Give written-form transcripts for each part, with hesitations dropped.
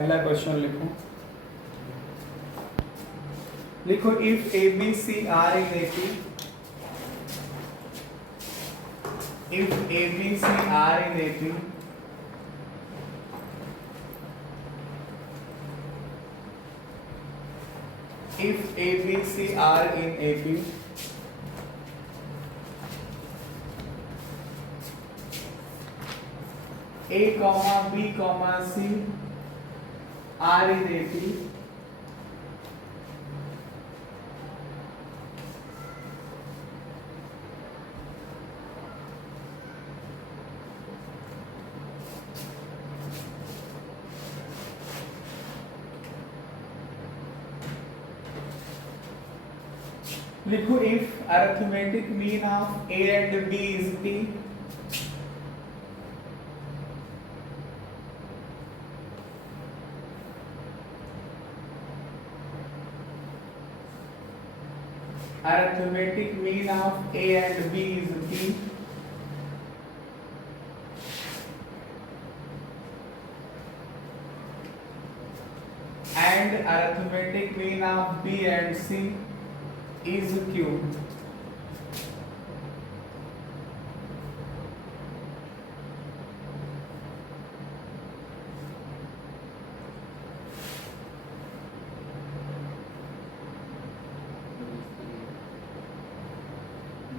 पहला क्वेश्चन लिखो if A B C are in A P, if A B C are in A P, if A B C are in A P, A, B, C are in AP, लिखो if arithmetic mean of A and B is P, arithmetic mean of A and B is P, and arithmetic mean of B and C is Q.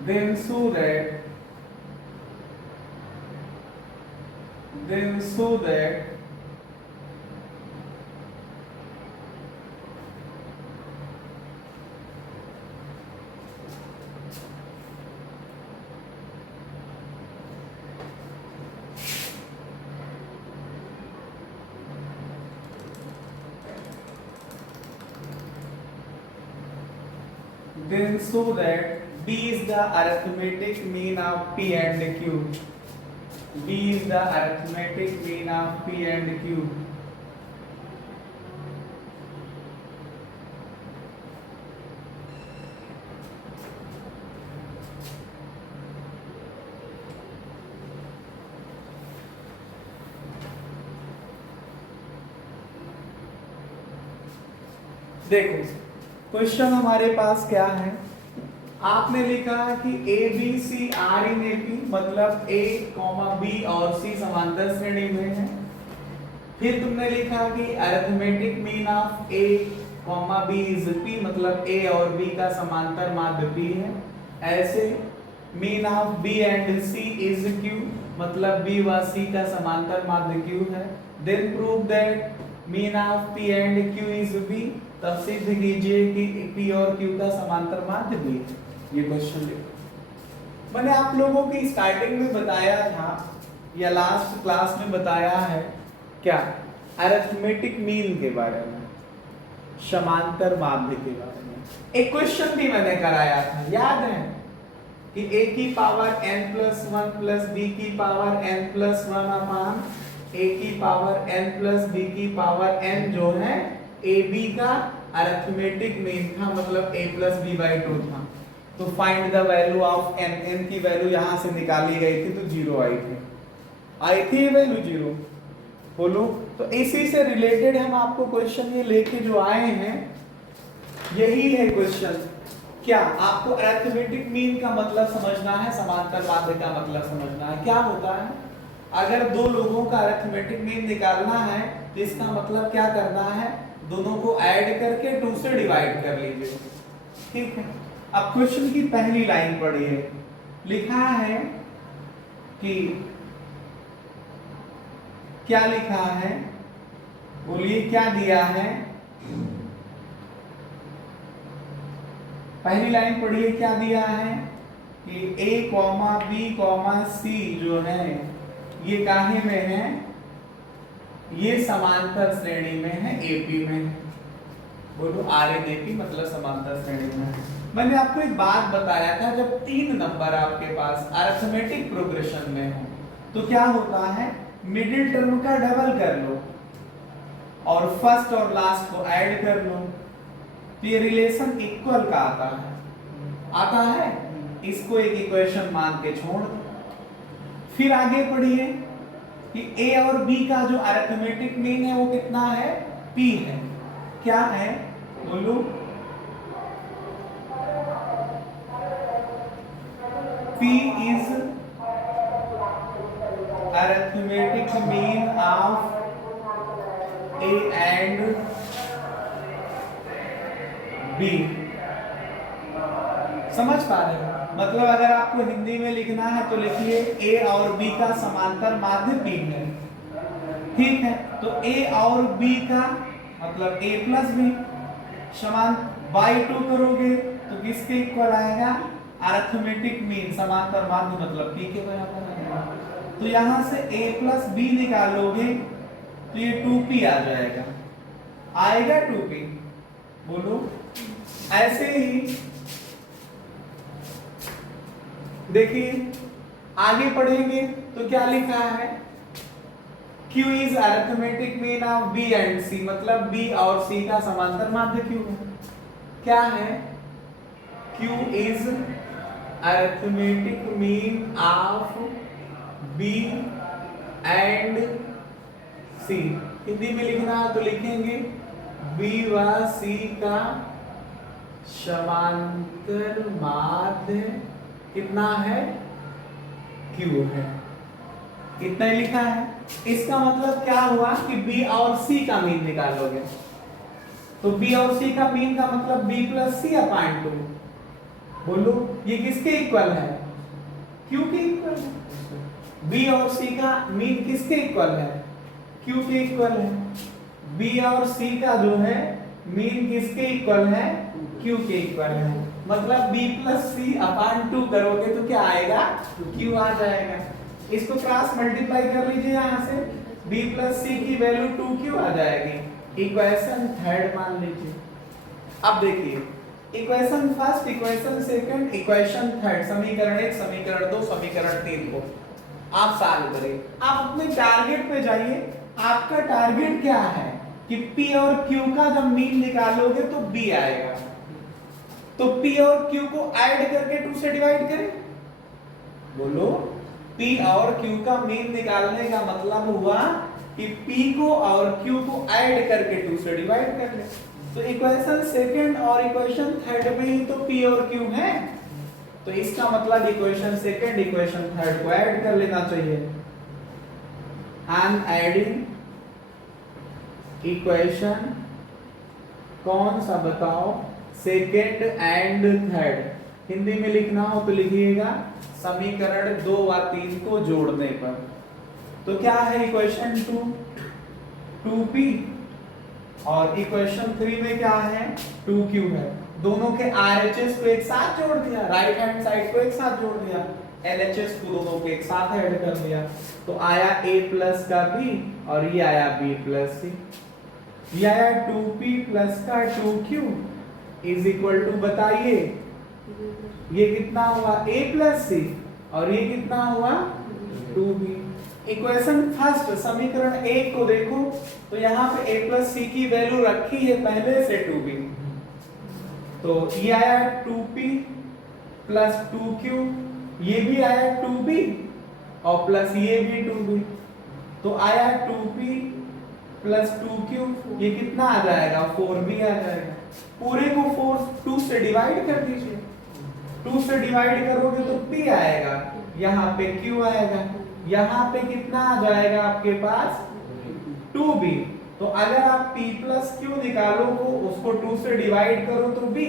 Then so that B is the arithmetic mean of P and Q. B is the arithmetic mean of P and Q. देखो question हमारे पास क्या है, आपने लिखा कि A B C are in A P, मतलब A comma B और सी समांतर श्रेणी में है। फिर तुमने लिखा कि arithmetic mean of A comma B is P, मतलब ए और बी का समांतर माध्य पी है। ऐसे mean of B and C is Q, मतलब बी व सी का समांतर माध्य क्यू है। Then prove that mean of P and Q is B, तब सिद्ध कीजिए कि पी और क्यू का समांतर माध्य बी है। ये क्वेश्चन लिखो। मैंने आप लोगों की स्टार्टिंग में बताया था या लास्ट क्लास में बताया है क्या, अरिथमेटिक मीन के बारे में, समांतर माध्य के बारे में। एक क्वेश्चन भी मैंने कराया था, याद है कि a की पावर n+1 प्लस b की पावर n+1 अपान a की पावर n प्लस b की पावर n जो है ab का अरिथमेटिक मीन था, मतलब a प्लस b/2 था। तो find the value of n, n की वैल्यू यहां से निकाली गई थी तो 0 आई थी ये वैल्यू 0। बोलो, तो इसी से रिलेटेड हम आपको क्वेश्चन ये लेके जो आए हैं, यही है क्वेश्चन। क्या आपको अरिथमेटिक मीन का मतलब समझना है, समांतर माध्य का मतलब समझना है। क्या होता है, अगर दो लोगों का अरिथमेटिक मीन निकालना है तो इसका मतलब क्या करना है, दोनों को ऐड करके 2 से डिवाइड कर लीजिए, ठीक है। अब क्वेश्चन की पहली लाइन पढ़िए, लिखा है कि क्या लिखा है, बोलिए क्या दिया है। पहली लाइन पढ़िए, क्या दिया है कि a, b, c जो है ये काहे में है, ये समांतर श्रेणी में है, एपी में है। बोलो आर एन एपी मतलब समांतर श्रेणी में है। मैंने आपको एक बात बताया था, जब 3 नंबर आपके पास अरिथमेटिक प्रोग्रेशन में हो तो क्या होता है, मिडिल टर्म का डबल कर लो और फर्स्ट और लास्ट को ऐड कर लो, तो ये रिलेशन इक्वल का आता है। इसको एक इक्वेशन मान के छोड़ दो। फिर आगे पढ़िए, कि ए और बी का जो अरिथमेटिक मीन है वो कितना है, पी है। क्या है बोलो, P is arithmetic mean of A and B. समझ पा रहे हो? मतलब अगर आपको हिंदी में लिखना है तो लिखिए ए और बी का समांतर माध्य पी है। ठीक है, तो ए और बी का मतलब ए प्लस बी समान बाई 2 करोगे तो किसके इक्वल आएगा, अरिथमेटिक मीन समांतर माध्य मतलब पी के बराबर आएगा। तो यहां से a प्लस बी निकालोगे तो ये 2p आ जाएगा, आएगा 2p। बोलो ऐसे ही देखिए आगे पढ़ेंगे तो क्या लिखा है, Q is arithmetic mean of B and C, मतलब B और C का समांतर माध्य Q है। क्या है, Q is arithmetic mean of B and C। Hindi में लिखना तो लिखेंगे B व C का समांतर माध्य कितना है, Q है। इतना ही लिखा है। इसका मतलब क्या हुआ कि B और C का मीन निकालोगे तो B और C का मीन का मतलब B प्लस C अपॉन 2। बोलो ये किसके इक्वल है, Q के इक्वल है। B और C का मीन किसके इक्वल है, Q के इक्वल है। B और C का जो है मीन किसके इक्वल है, Q के इक्वल है। मतलब B प्लस C अपॉन 2 करोगे तो क्या आएगा, Q आ जाएगा। इसको क्रॉस मल्टीप्लाई कर लीजिए, यहाँ से B प्लस C की वैल्यू 2Q आ जाएगी। इक्वेशन थर्ड मान लीजिए। अब देखिए equation first, equation second, equation third, समीकरण 1, समीकरण 2, समीकरण 3 को आप सॉल्व करें। आप अपने टारगेट पे जाइए। आपका टारगेट क्या है कि P और Q का जब मीन निकालोगे तो B आएगा, तो P और Q को ऐड करके 2 से डिवाइड करें। बोलो P और Q का मीन निकालने का मतलब हुआ कि P को और Q को ऐड करके 2 से डिवाइड कर ले। तो इक्वेशन सेकंड और इक्वेशन थर्ड में ही तो P और Q है, तो इसका मतलब इक्वेशन सेकंड इक्वेशन थर्ड को ऐड कर लेना चाहिए। आई एम एडिंग इक्वेशन कौन सा बताओ, सेकंड एंड थर्ड। हिंदी में लिखना हो तो लिखिएगा समीकरण 2 व 3 को जोड़ने पर। तो क्या है इक्वेशन 2, 2p और इक्वेशन 3 में क्या है, 2q है। दोनों के RHS को एक साथ जोड़ दिया, राइट हैंड साइड को एक साथ जोड़ दिया, LHS को दोनों को एक साथ ऐड कर दिया, तो आया a प्लस का b और ये आया b प्लस c। ये आया 2p प्लस का 2q इज इक्वल टू, बताइए ये कितना हुआ, a प्लस c और ये कितना हुआ 2b। इक्वेशन फर्स्ट समीकरण 1 को देखो तो यहाँ पे a प्लस c की वैल्यू रखी है पहले से 2b, तो ये आया 2p प्लस 2q, ये भी आया 2b और प्लस ये भी 2b, तो आया 2p प्लस 2q, ये कितना आ जाएगा 4b आ जाएगा। पूरे को 2 से डिवाइड कर दीजिए, 2 से डिवाइड करोगे तो p आएगा, यहाँ पे q आएगा, यहाँ पे कितना आ जाएगा आपके पास 2b। तो अगर आप p प्लस q निकालो तो उसको 2 से डिवाइड करो तो b,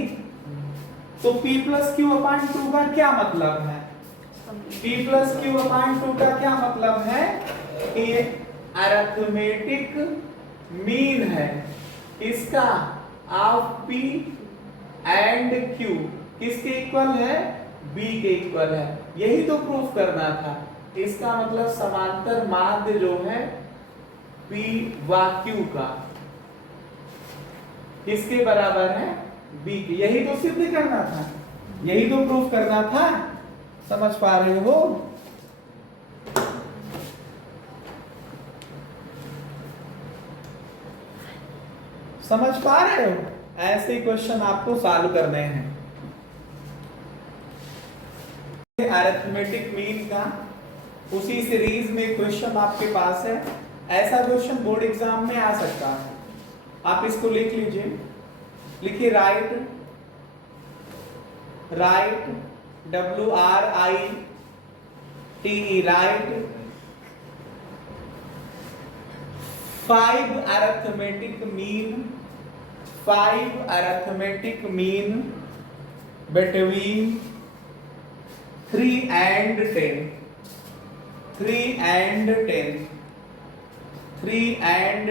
तो p प्लस q अपॉन 2 का क्या मतलब है, p प्लस q अपॉन 2 का क्या मतलब है, ये अरिथमेटिक मीन है इसका ऑफ p एंड q किसके इक्वल है, b के इक्वल है। यही तो प्रूफ करना था। इसका मतलब समांतर माध्य जो है p व q का किसके बराबर है, b के। यही तो सिद्ध करना था, यही तो प्रूफ करना था। समझ पा रहे हो? समझ पा रहे हो? ऐसे क्वेश्चन आपको सॉल्व करने हैं। अरिथमेटिक मीन का उसी सीरीज में क्वेश्चन आपके पास है। ऐसा क्वेश्चन बोर्ड एग्जाम में आ सकता है। आप इसको लिख लीजिए, लिखिए right WRITE right 5 arithmetic mean between 3 and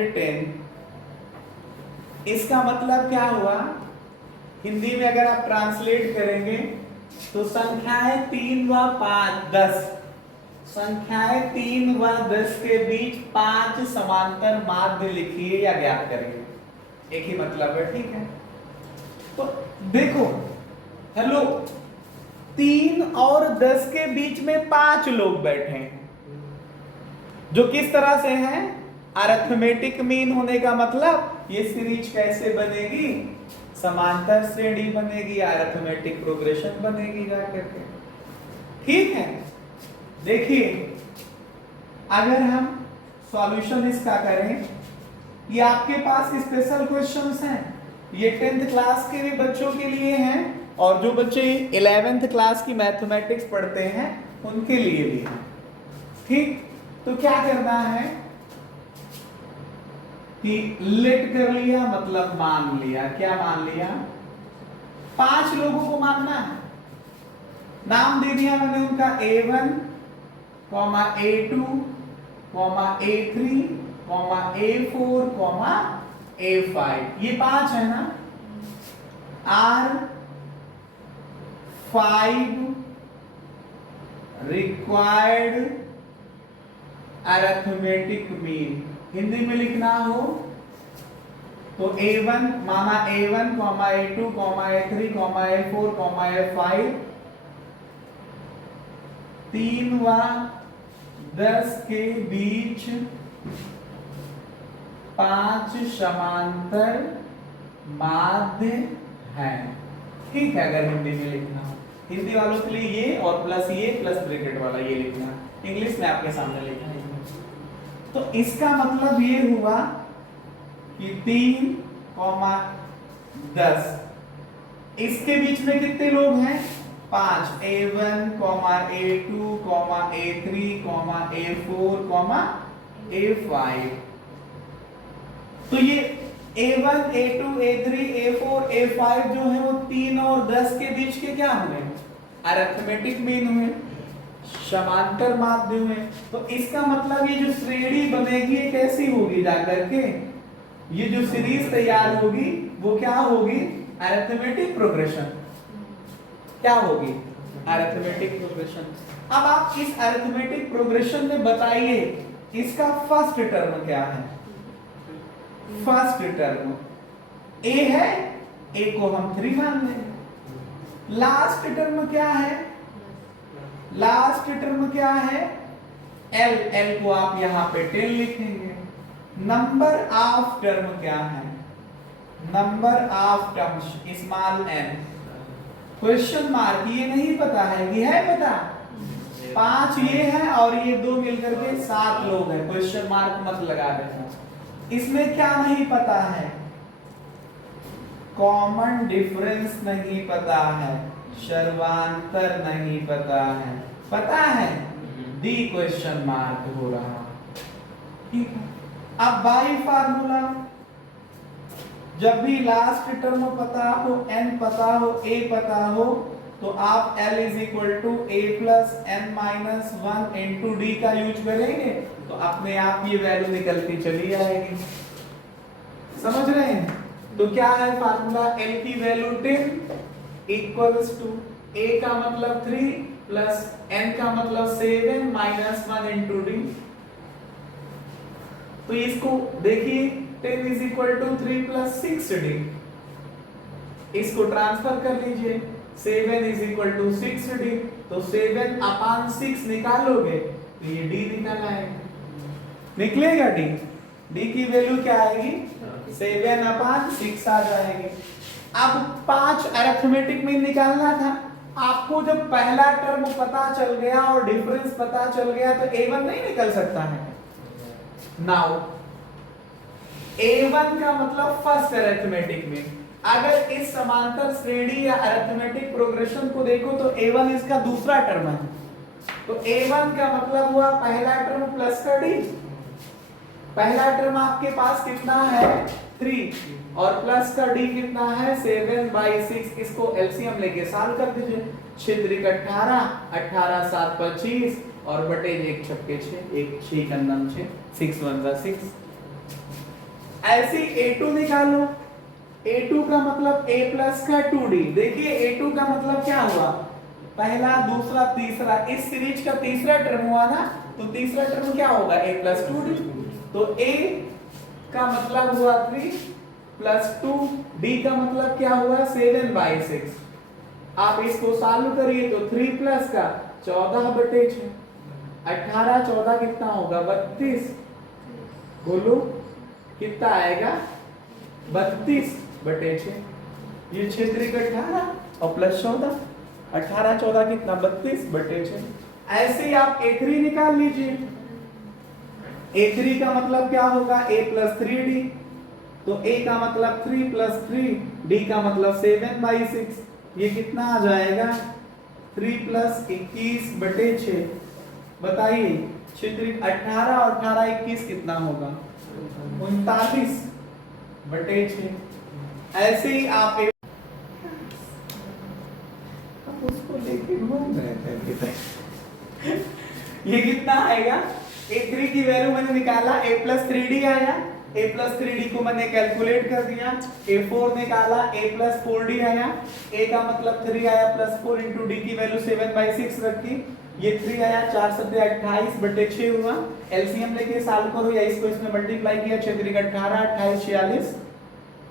10 इसका मतलब क्या हुआ? हिंदी में अगर आप ट्रांसलेट करेंगे तो संख्याएं 3 व 5 10, संख्याएं 3 व 10 के बीच 5 समांतर माध्य लिखिए या ज्ञात करिए। एक ही मतलब है, ठीक है। तो देखो, हेलो, 3 और 10 के बीच में 5 लोग बैठे हैं, जो किस तरह से हैं? अरिथमेटिक मीन होने का मतलब ये सीरीज कैसे बनेगी? समांतर श्रेणी बनेगी, अरिथमेटिक प्रोग्रेशन बनेगी जाकर के, ठीक है। देखिए, अगर हम सॉल्यूशन इसका करें, ये आपके पास स्पेशल क्वेश्चंस हैं, ये 10th क्लास के भी बच्चों के लिए हैं और जो बच्चे 11th क्लास की मैथमेटिक्स पढ़ते हैं उनके लिए भी है, ठीक। तो क्या करना है कि लेट कर लिया, मतलब मान लिया। क्या मान लिया? 5 लोगों को मानना है। नाम दे दिया मैंने उनका A1, A2, A3, A4, A5। ये 5 है ना। R5 required arithmetic mean Hindi में लिखना हो तो A1 A1, A2, A3, A4, A5 3 व 10 के बीच 5 समांतर माध्य हैं, ठीक है। अगर हिंदी में लिखना हो, हिंदी वालों के लिए ये और प्लस ये प्लस ब्रैकेट वाला ये लिखना, इंग्लिश में आपके सामने लिखना है। तो इसका मतलब ये हुआ कि 3, 10 इसके बीच में कितने लोग हैं? 5। A1, A2, A3, A4, A5। तो ये A1, A2, A3, A4, A5 जो है वो 3 और 10 के बीच के क्या हुए? अरिथमेटिक मीन हुए, समांतर माध्य हुए। तो इसका मतलब ये जो श्रेणी बनेगी ये कैसी होगी? जाकर के ये जो सीरीज तैयार होगी वो क्या होगी? Arithmetic progression. क्या होगी? Arithmetic progression. अब आप इस अरिथमेटिक प्रोग्रेशन में बताइए इसका फर्स्ट टर्म क्या है? फर्स्ट टर्म A है, A को हम 3 मान लेंगे। लास्ट टर्म क्या है? लास्ट टर्म क्या है? L को आप यहां पे 10 लिखेंगे। नंबर ऑफ टर्म क्या है? Number of terms small n। Question mark ये नहीं पता है, ये है पता? 5 ये है और ये 2 मिलकर के 7 लोग हैं। क्वेश्चन मार्क मत लगा देना। इसमें क्या नहीं पता है? कॉमन डिफरेंस नहीं पता है, सर्वांतर नहीं पता है। पता है? डी क्वेश्चन मार्क हो रहा, ठीक है। अब बाई फार्मूला, जब भी लास्ट टर्म पता हो, n पता हो, a पता हो, तो आप L = a + n - 1 × d का यूज करेंगे तो अपने आप ये वैल्यू निकलती चली आएगी। समझ रहे हैं? तो क्या है फार्मूला? L की वैल्यू 10 = a का मतलब 3 प्लस n का मतलब 7 - 1 × d। तो इसको देखिए 10 = 3 + 6d। इसको ट्रांसफर कर लीजिए, 7 = 6d। तो 7/6 निकालोगे तो ये d निकल आएगा। निकलेगा d। d की वैल्यू क्या आएगी? 7/6 आ जाएगी। अब 5 अरिथमेटिक मीन निकालना था। आपको जब पहला टर्म पता चल गया और डिफरेंस पता चल गया तो A1 नहीं निकल सकता है। नाउ A1 का मतलब फर्स्ट अरिथमेटिक में, अगर इस समांतर श्रेणी या अरिथमेटिक प्रोग्रेशन को देखो तो A1 इसका दूसरा टर्म है, तो A1 का मतलब हुआ पहला टर्म प्लस का D। पहला टर्म आपके पास कितना है 3 और प्लस का D कितना है 7/6। इसको एलसीएम लेके सॉल्व कर दीजिए। 6 3 18, 18 7 25 और बटे 1 छक्के 6, 1 6 का नाम 6, 6 1 6। ऐसे A2 निकालो। A2 का मतलब A प्लस का 2D। देखिए A2 का मतलब क्या हुआ, पहला दूसरा तीसरा, इस सीरीज का तीसरा टर्म हुआ ना, तो तीसरा टर्म क्या होगा A प्लस 2D। तो A का मतलब हुआ 3 प्लस 2, D का मतलब क्या हुआ 7/6। आप इसको सॉल्व करिए तो 3 प्लस का 14/6, 18 14 कितना होगा 32। बोलो कितना आएगा 32/6। ये 6 3 18 और प्लस 14, 18 14 कितना 32/6। ऐसे ही आप A3 निकाल लीजिए। A3 का मतलब क्या होगा A प्लस 3D, तो A का मतलब 3 प्लस 3, D का मतलब 7/6। ये कितना आ जाएगा 3 प्लस 21/6। बताइए 6 3 18 और 18 21 कितना होगा 39/6। ऐसे ही आप उसको लेके घूम रहे थे। ये कितना आएगा A3 की वैल्यू मैंने निकाला A प्लस 3D आया, A प्लस 3D को मैंने कैलकुलेट कर दिया। A4 निकाला A प्लस 4D आया, A का मतलब 3 आया प्लस 4 इंटू D की वैल्यू 7/6 रखी, ये 3 आया 4 7 28/6 हुआ। एलसीएम लेके सॉल्व करो या इसको इसमें मल्टीप्लाई किया 6 3 18 28 46,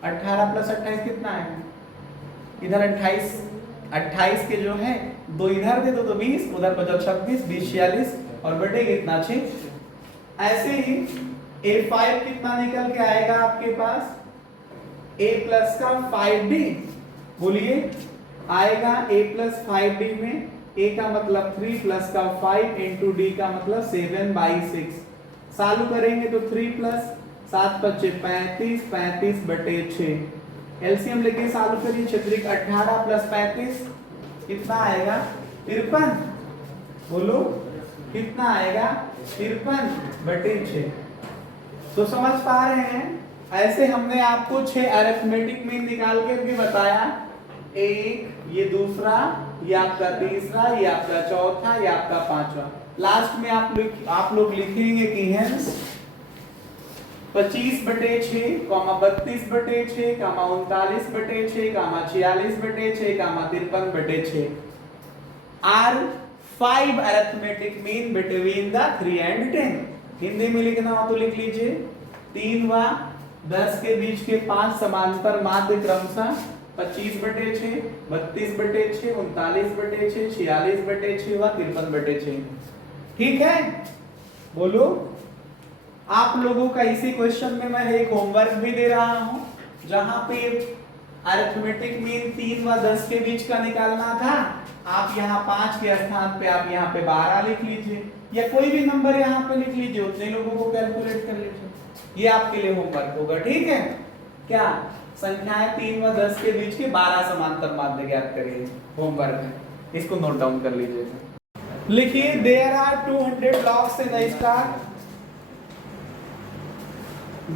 18 प्लस 28 कितना है इधर 28 के जो है दो इधर दे दो तो 20, उधर बचा 26, 20 46 और बटे कितना 6। ऐसे ही A5 कितना निकल के आएगा आपके पास A प्लस का 5D। बोलिए आएगा A प्लस 5D में A का मतलब 3 प्लस का 5 इंटू D का मतलब 7/6। सॉल्व करेंगे तो 3 प्लस 7 25 35, 35/6। एलसीएम लेके सॉल्व करिए 6 18 प्लस 35 कितना आएगा 53। बोलो कितना आएगा 53/6। तो समझ पा रहे हैं, ऐसे हमने आपको 6 अरिथमेटिक मीन निकाल के भी बताया। एक ये दूसरा, ये आपका तीसरा, ये आपका चौथा, ये आपका पांचवा। लास्ट में आप लोग लिखेंगे कि hence 25/6, 32/6, 39/6, 46/6, 53/6 are 5 arithmetic mean between the 3 and 10। Hindi में लिखना हो तो लिख लीजिए 3 व 10 के बीच के 5 समांतर माध्य क्रमशः 25/6, 32/6, 39/6, 46/6 व 53/6। ठीक है, बोलो। आप लोगों का इसी क्वेश्चन में मैं एक होमवर्क भी दे रहा हूं, जहां पे अरिथमेटिक मीन 3 व 10 के बीच का निकालना था। आप यहाँ 5 के स्थान पे आप यहाँ पे 12 लिख लीजिए, या कोई भी नंबर यहाँ पे लिख लीजिए, उतने लोगों को कैलकुलेट कर लीजिए। ये आपके लिए होमवर्क होगा, ठीक है। क्या संख्याएं 3 व 10 के बीच के 12 समांतर माध्य ज्ञात करिए, होमवर्क है, इसको नोट डाउन कर लीजिए। लिखिए there are 200 blocks in a star.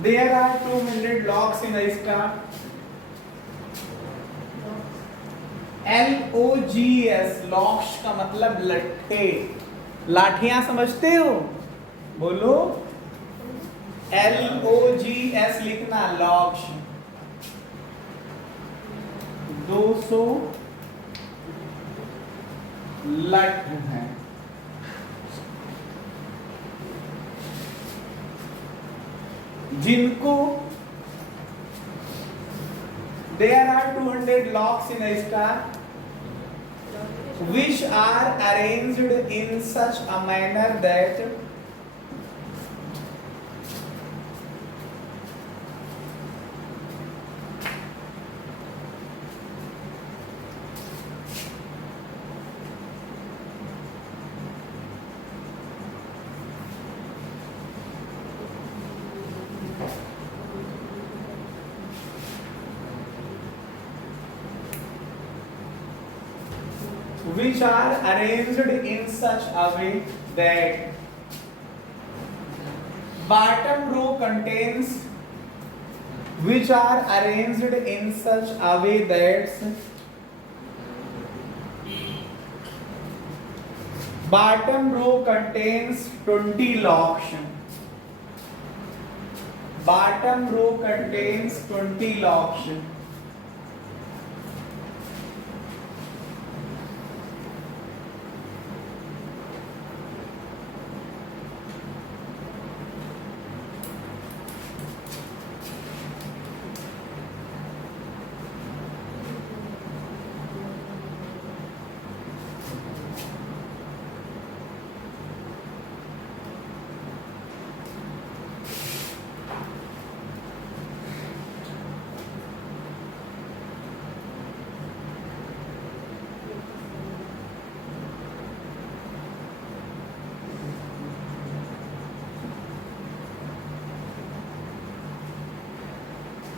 There are 200 locks in a star. LOGS, locks का मतलब लट्ठे, लाठियां समझते हो? बोलो LOGS लिखना, लॉक्स। 200 लठ हैं। जिनको there are 200 locks in a star which are arranged in such a manner that which are arranged in such a way that bottom row contains, which are arranged in such a way that bottom row contains 20 locks. Bottom row contains 20 locks.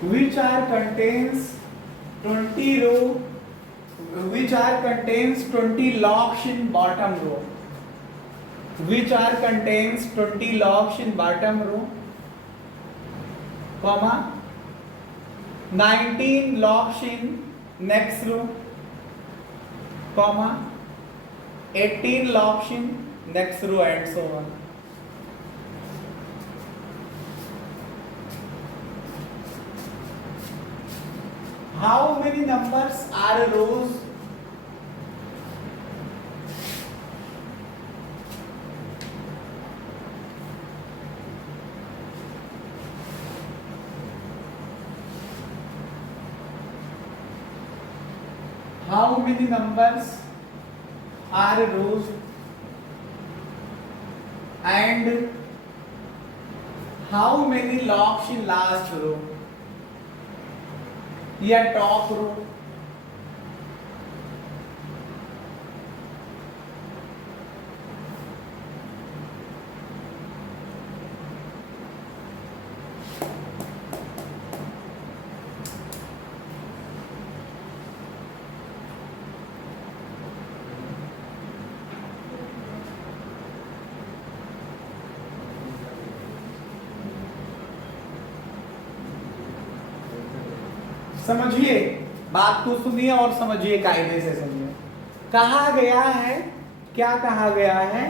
Which are contains 20 row, which are contains 20 locks in bottom row, which are contains 20 locks in bottom row, comma 19 locks in next row, comma 18 locks in next row, and so on. How many numbers are rows? How many numbers are rows? And how many locks in last row या top row? समझिए, बात को सुनिए और समझिए, कायदे से सुनिए। कहा गया है, क्या कहा गया है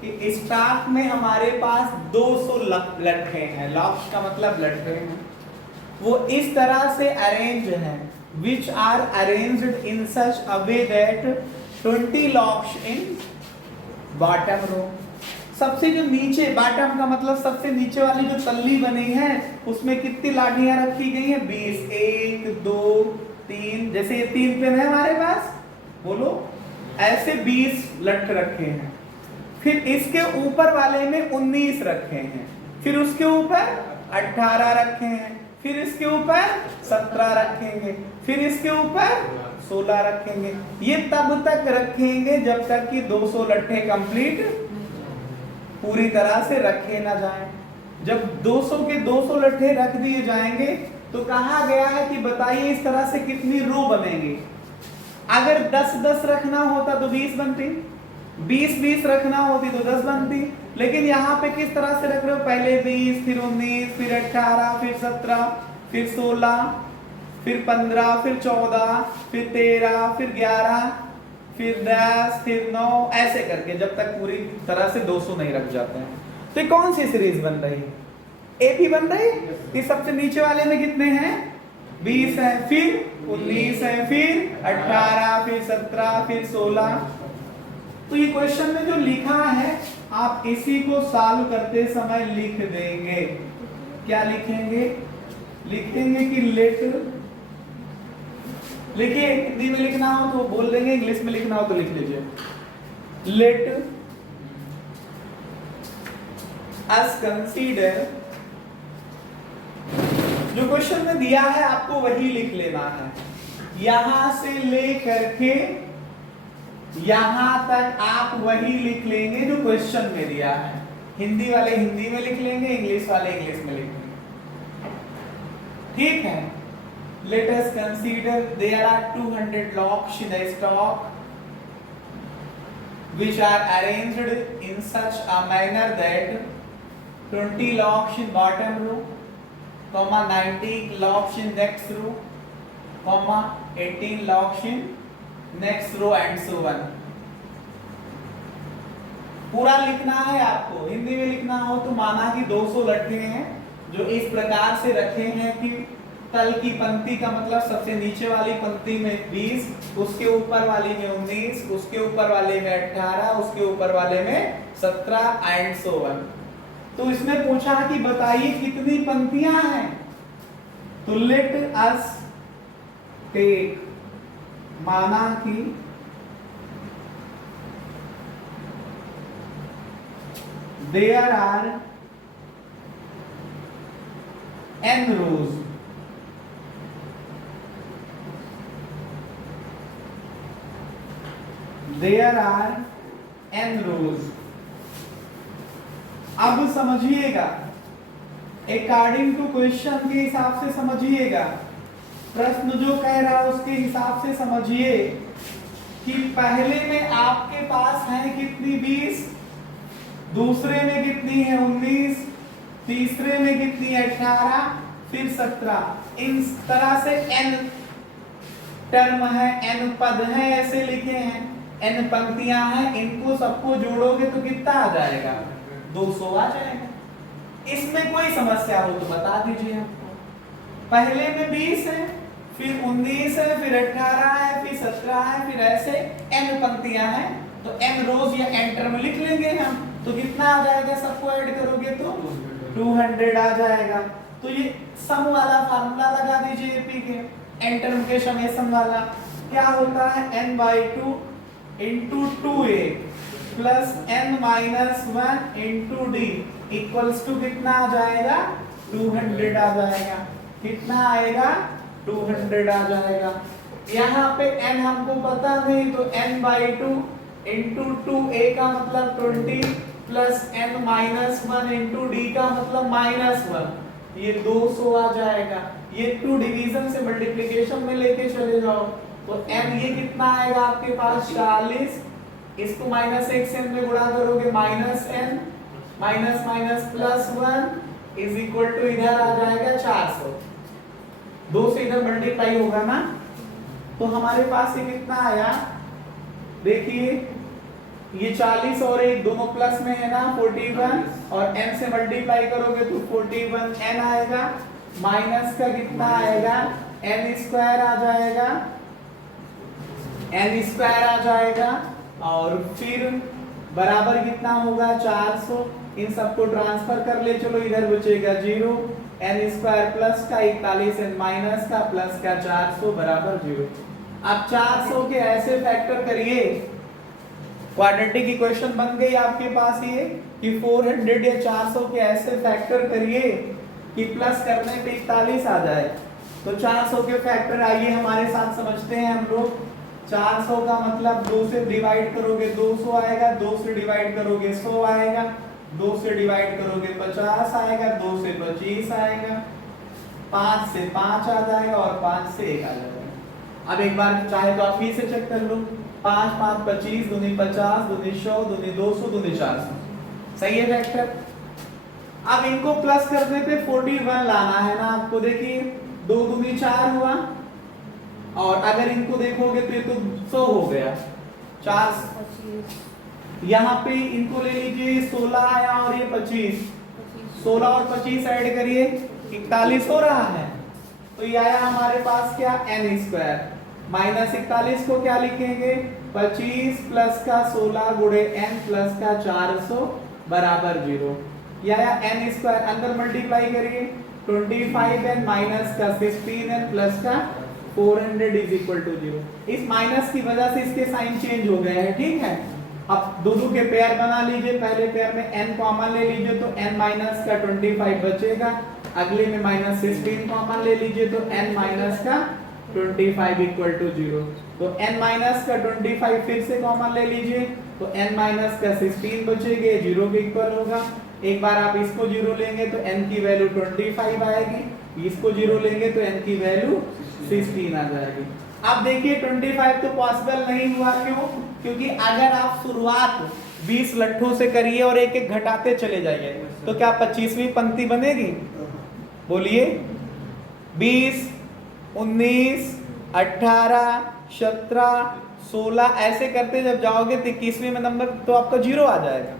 कि स्टॉक में हमारे पास 200 लट्ठे हैं। लॉक्स का मतलब लट्ठे हैं। वो इस तरह से अरेंज हैं, which are arranged in such a way that 20 locks in bottom row। सबसे जो नीचे, बॉटम का मतलब सबसे नीचे वाली जो तल्ली बनी है उसमें कितनी लाठियां रखी गई हैं? 20। 1 2 3, जैसे ये 3 पेन है हमारे पास, बोलो, ऐसे 20 लट्ठ रखे हैं। फिर इसके ऊपर वाले में 19 रखे हैं, फिर उसके ऊपर 18 रखे हैं, फिर इसके ऊपर 17 रखेंगे, फिर इसके ऊपर 16 रखेंगे। ये तब तक रखेंगे जब तक कि 200 लट्ठे कंप्लीट पूरी तरह से रखे ना जाएं। जब 200 के 200 लट्ठे रख दिए जाएंगे तो कहा गया है कि बताइए इस तरह से कितनी रो बनेंगी। अगर 10-10 रखना होता तो 20 बनती, 20-20 रखना होती तो 10 बनती, लेकिन यहाँ पे किस तरह से रख रहे हो? पहले 20, फिर 19, फिर 18, फिर 17, फिर 16, फिर 15, फिर 14, फिर 13, फिर 11, फिर 10, फिर 9, ऐसे करके जब तक पूरी तरह से 200 नहीं रख जाते हैं। तो कौन सी सीरीज बन रही है? ए भी बन रही। इस सबसे नीचे वाले में कितने हैं? 20 है, फिर 19 है, फिर 18, फिर 17, फिर 16। तो ये क्वेश्चन में जो लिखा है आप इसी को सॉल्व करते समय लिख देंगे। क्या लिखेंगे? लिखेंगे कि लेट, लिखिए, हिंदी में लिखना हो तो बोल देंगे, इंग्लिश में लिखना हो तो लिख लीजिए। लेट अस कंसीडर, जो क्वेश्चन में दिया है आपको वही लिख लेना है। यहां से लेकर के यहां तक आप वही लिख लेंगे जो क्वेश्चन में दिया है। हिंदी वाले हिंदी में लिख लेंगे, इंग्लिश वाले इंग्लिश में लिख लेंगे। ठीक है। Let us consider there are 200 locks in a stock which are arranged in such a manner that 20 locks in bottom row, comma 90 locks in next row, comma 18 locks in next row and so on. पूरा लिखना है आपको, हिंदी में लिखना हो तो माना कि 200 लट्ठे हैं जो इस प्रकार से रखे हैं कि तल की पंक्ति का मतलब सबसे नीचे वाली पंक्ति में 20, उसके ऊपर वाली में 19, उसके ऊपर वाले में 18, उसके ऊपर वाले में 17 एंड सो ऑन। तो इसमें पूछा कि बताइए कितनी पंक्तियां हैं, तो लेट अस टेक, माना कि there are n rows, there are n rows। अब समझिएगा, अकॉर्डिंग टू क्वेश्चन के हिसाब से समझिएगा, प्रश्न जो कह रहा है उसके हिसाब से समझिए कि पहले में आपके पास है कितनी 20, दूसरे में कितनी है 19, तीसरे में कितनी है 18, फिर 17। इन तरह से n टर्म है, n पद है, ऐसे लिखे हैं, n पंक्तियां हैं, इनको सबको जोड़ोगे तो कितना आ जाएगा, 200 आ जाएगा। इसमें कोई समस्या हो तो बता दीजिए हमको। पहले में 20 है, फिर 19 है, फिर 18 है, फिर 17 है, फिर ऐसे n पंक्तियां हैं, तो n रोज या n टर्म लिख लेंगे हम, तो कितना आ जाएगा, सबको ऐड करोगे तो 200 आ जाएगा। तो ये सम वाला फार्मूला लगा दीजिए एपी के, n टर्म के समेशन वाला क्या होता है, n/2 into 2a plus n-1 into d equals to कितना आ जाएगा, 200 आ जाएगा। कितना आएगा, 200 आ जाएगा। यहाँ पे n हमको पता नहीं, तो n/2 into 2a का मतलब 20 प्लस n-1 into d का मतलब -1, ये 200 आ जाएगा। ये 2 डिवीजन से मल्टीप्लिकेशन में लेके चले जाओ तो n ये कितना आएगा आपके पास 40, इसको -1 से n में गुणा करोगे -n minus minus plus 1 is equal to इधर आ जाएगा 400, 2 से इधर मल्टीप्लाई होगा ना, तो हमारे पास ये कितना आया, देखिए ये 40 और 1 दोनों प्लस में है ना 41, और n से मल्टीप्लाई करोगे तो 41n आएगा, माइनस का कितना आएगा n² आ जाएगा, n² आ जाएगा, और फिर बराबर कितना होगा 400, इन सबको ट्रांसफर कर ले चलो, इधर बचेगा 0, n² प्लस का 41 n माइनस का प्लस का 400 बराबर 0। अब 400 के ऐसे फैक्टर करिए, क्वाड्रेटिक इक्वेशन बन गई आपके पास ये कि 400 या 400 के ऐसे फैक्टर करिए कि प्लस करने पे 41 आ जाए। तो 400 के फैक्टर आइए हमारे साथ समझते हैं हम लोग। 400 का मतलब 2 से डिवाइड करोगे 200 आएगा, 2 से डिवाइड करोगे 100 आएगा, 2 से डिवाइड करोगे 50 आएगा, 2 से 25 आएगा, 5 से 5 आ जाएगा और 5 से 1 आ जाएगा। अब एक बार चाहे तो आप फिर से चेक कर लो, 5 5 25 दूनी 50 दूनी 100 दूनी 200 दूनी 400, सही है फैक्टर। अब इनको प्लस करने पे 41 लाना है ना आपको, देखिए 2 दूनी 4 हुआ, और अगर इनको देखोगे तो ये तो 100 हो गया, 4 यहाँ पे इनको ले लीजिए 16 आया और ये 25, 16 और 25 ऐड करिए 41 हो रहा है, तो ये आया हमारे पास क्या n², माइनस 41 को क्या लिखेंगे 25 प्लस का 16 गुणे n प्लस का 400 बराबर 0। ये आया n², अंदर मल्टीप्लाई करिए 25n माइनस का 16n प्लस का 400 इज इक्वल टू 0। इस माइनस की वजह से इसके साइन चेंज हो गए हैं, ठीक है। अब दोनों के पेयर बना लीजिए, पहले पेयर में n कॉमन ले लीजिए तो n माइनस का 25 बचेगा, अगले में माइनस 16 कॉमन ले लीजिए तो n माइनस का 25 इक्वल टू 0। तो n माइनस का 25 फिर से कॉमन ले लीजिए तो n माइनस का 16 बचेगा, 0 के इक्वल होगा। एक बार आप इसको 0 लेंगे तो n की वैल्यू 25 आएगी, इसको 0 लेंगे तो n की वैल्यू 16 आ जाएगी। अब देखिए 25 तो पॉसिबल नहीं हुआ, क्यों? क्योंकि अगर आप शुरुआत 20 लट्ठों से करिए और एक एक घटाते चले जाइए तो क्या 25वीं पंक्ति बनेगी? बोलिए। 20, 19, 18, 17, 16 ऐसे करते जब जाओगे तो 21वीं में नंबर तो आपका 0 आ जाएगा,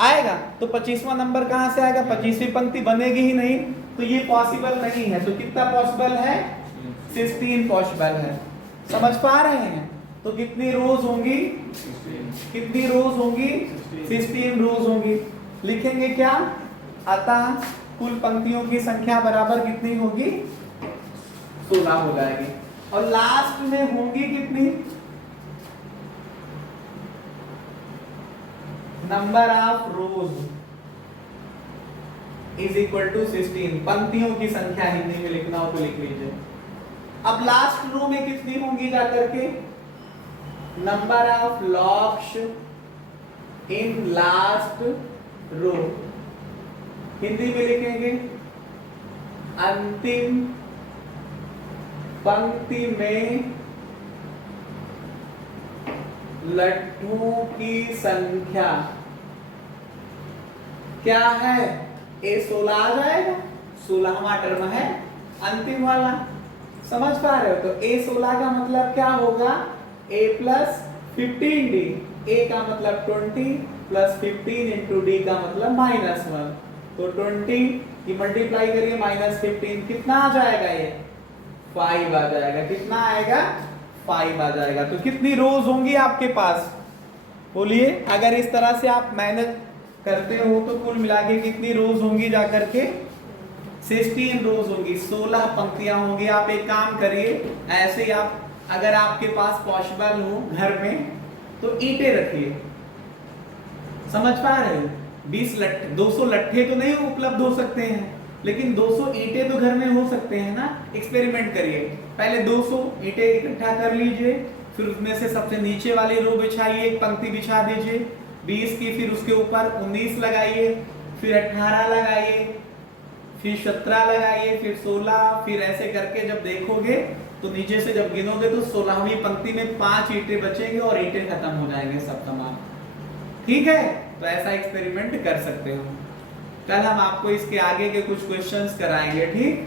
आएगा तो 25वां नंबर कहां से आएगा? 25वीं पंक्ति बनेगी ही नहीं, तो ये पॉसिबल नहीं है। तो कितना पॉसिबल है? 16 पॉसिबल है। समझ पा रहे हैं? तो कितनी रोज होंगी? कितनी रोज होंगी? 16 रोज होंगी। लिखेंगे क्या? अतः कुल पंक्तियों की संख्या बराबर कितनी होगी? 16 हो जाएगी। और लास्ट में होंगी कितनी? Number of rows is equal to 16। पंक्तियों की संख्या हिंदी में लिखना हो तो लिख लीजिए। अब लास्ट रो में कितनी होंगी जाकर के? Number of locks in last row, Hindi में लिखेंगे अंतिम पंक्ति में लट्ठों की संख्या क्या है? ए 16 आ जाएगा, 16वां टर्म है अंतिम वाला। समझ पा रहे हो? तो ए 16 का मतलब क्या होगा? ए प्लस 15d, ए का मतलब 20 प्लस 15 इंटू डी का मतलब -1, तो 20 की मल्टीप्लाई करिए -15 कितना आ जाएगा? ये 5 आ जाएगा। कितना आएगा? 5 आ जाएगा। तो कितनी रोज होंगी आपके पास? बोलिए। अगर इस तरह से आप मेहनत करते हो तो कुल मिला के कितनी रोज होंगी जाकर के? 16 रोज होंगी, 16 पंक्तियां होंगी। आप एक काम करिए, ऐसे ही आप अगर आपके पास पॉसिबल हो घर में तो ईंटें रखिए। समझ पा रहे हो? 20 लट्ठे, 200 लट्ठे तो नहीं उपलब्ध हो सकते हैं, लेकिन 200 ईंटें तो घर में हो सकते हैं ना। एक्सपेरिमेंट करिए। पहले 200 ईंटें इकट्ठा कर लीजिए, फिर उसमें से सबसे नीचे वाली रो बिछाइए, एक पंक्ति बिछा दीजिए 20 की, फिर उसके ऊपर 19 लगाइए, फिर 18 लगाइए, फिर 17 लगाइए, फिर 16, फिर ऐसे करके जब देखोगे तो नीचे से जब गिनोगे तो 16वीं पंक्ति में 5 ईंटें बचेंगे और ईंटें खत्म हो जाएंगे सब तमाम। ठीक है? तो ऐसा एक्सपेरिमेंट कर सकते हो। कल हम आपको इसके आगे के कुछ क्वेश्चंस कराएंगे। ठीक?